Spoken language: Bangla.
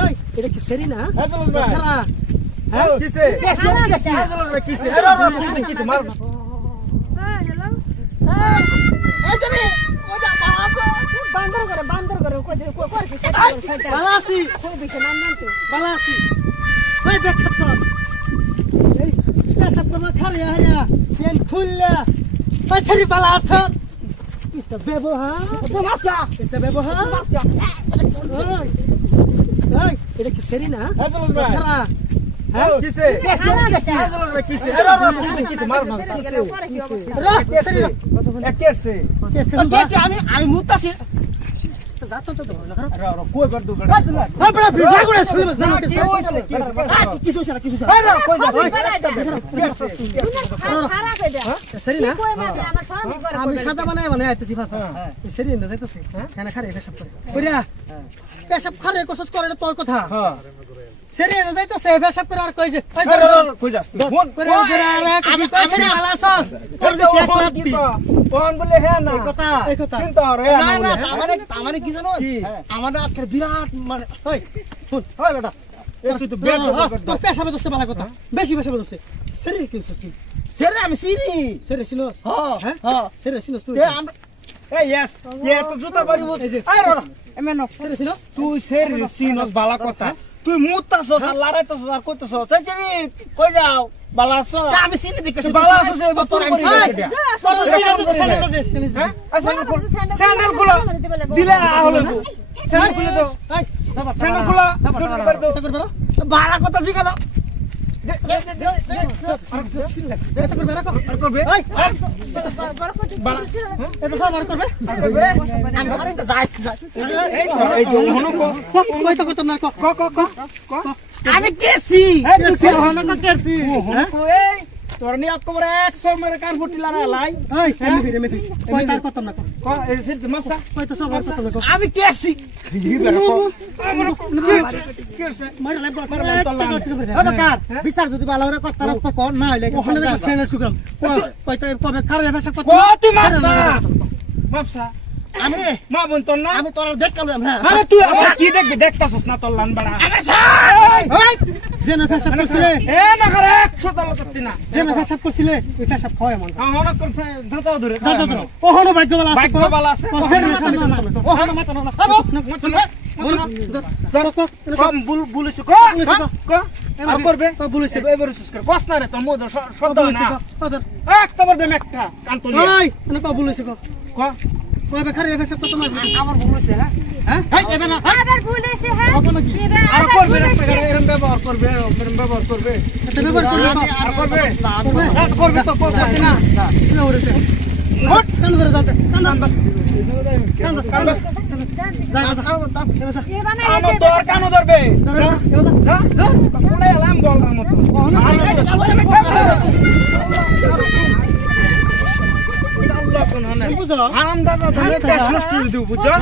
ওই এটা কি সেরি না সারা হ্যাঁ কিসে কিসে কিসে মার এই তুমি ও যা বান্দর করে কই কি বালাসি খুব বেশি নাম তো বালাসি ওই বেখাচ্ছ এই সব তোমার খারিয়া হারিয়া সেন খুললা পাছরি বালাছ এটা ব্যবহার মাসলা এটা ব্যবহার ওই ওই এটা কি সেরি না সারা হ্যাঁ কিসে কিসে কিসে মার মার কিসে কেসে আমি মুতাছি যাতো তো না কই বার দু বড় বিঘা করে শুনলে জানো কি হইছে কিছু হইছে না কিছু হইছে আরে কই যা সেরি না কই মাছ আমার সব করে আমি সাদা বানাই আইতেছি ফাস্ট সেরি না যাইতেছি কেন খারে পেশাব করে কইরা পেশাব খারে কোসস করে এটা তোর কথা হ্যাঁ সেরি না যাইতেছে পেশাব করে আর কই যে ওই কই যাস তুই ফোন করে আমি কইছি না আলাসস করে দিছি এক লাত্তি ফোন বলে হ্যাঁ না এই কথা চিন্তা আর না আমারে কি জানো আমাদের আজকে বিরাট মানে ওই শুন ওই বেটা তুই তো বেড তোর পেশাবে দোষে ভালো কথা বেশি পেশাবে দোষে সেরি কি হচ্ছে সেরে আমি সিনি সেরি সিনোস হ্যাঁ হ্যাঁ সেরি সিনোস তুই এই ইয়েস ইয়েস তো জুতা বাড়ি বল আরে এমন সেরি সিনোস তুই সেরে সিনস বালা কথা তুই মুতাছস আর লারাইতছস আর কইতছস তাই যে কই যাও বালাছ আমি সিনি দেখে বালাছ সে তোর আমি হ্যাঁ স্যান্ডেল খুলো দিলে হলো স্যান্ডেল খুলে দাও স্যান্ডেল খুলো বালা কথা জিগা দাও করবে বালা এটা সব আর করবে আমি আরে তো যাইস এই যে হনো কই তো করতাম না ক ক ক আমি কেছি হনো তো কেছি এই তোর নি আকবর 100 মেরে কান ফুটি লারা লাই এই এমনি কই তার করতাম না ক এই সে মাসা কই তো সব আর করতাম না আমি কেছি মার লাই বাকার বিচার যদি ভালো করে কথা রাস্তা কর না হইলে ওখানে দেখো সেনের সুগ্রাম কই তো কবে খারে ভাষা কথা তুই মাপসা আমি মা বোন তোর না আমি তোর দেখলাম হ্যাঁ আরে তুই আচ্ছা কি দেখবি দেখতাছস না তোর লান বাড়া ওই জেনা পেশাব করছিলে এ না করে 100 টাকা করতি না জেনা পেশাব করছিলে এই পেশাব খাওয়া মন হন করছে দাঁতাও ধরে ওহনো ভাগ্যবালা আছে ভাগ্যবালা আছে ওহনো মাথা না কম বুলিস ক আর করবে বুলিছে এবারে সুস করে কস না রে তোর মোদ শব্দ না কদর একবার দেম একটা কান তুলি ওই এনে ক বুলিছে ক কবে খারে পেশাব কত মার আমার বুলিছে হ্যাঁ হ্যাঁ যাবে না আবার ভুলেছে হ্যাঁ কত নাকি আর করবে রাস্তাঘাটে এরকম ব্যবহার করবে এটা ব্যবহার করবে আর করবে করবে তো করবে না না ওরে হট কান ধরে যাবে কান আমার তোর কান ধরবে কোলে এলাম বলার মতো আল্লাহ কোন হারাম দাদা ধানে দেশ নষ্ট করে দেব বুঝছো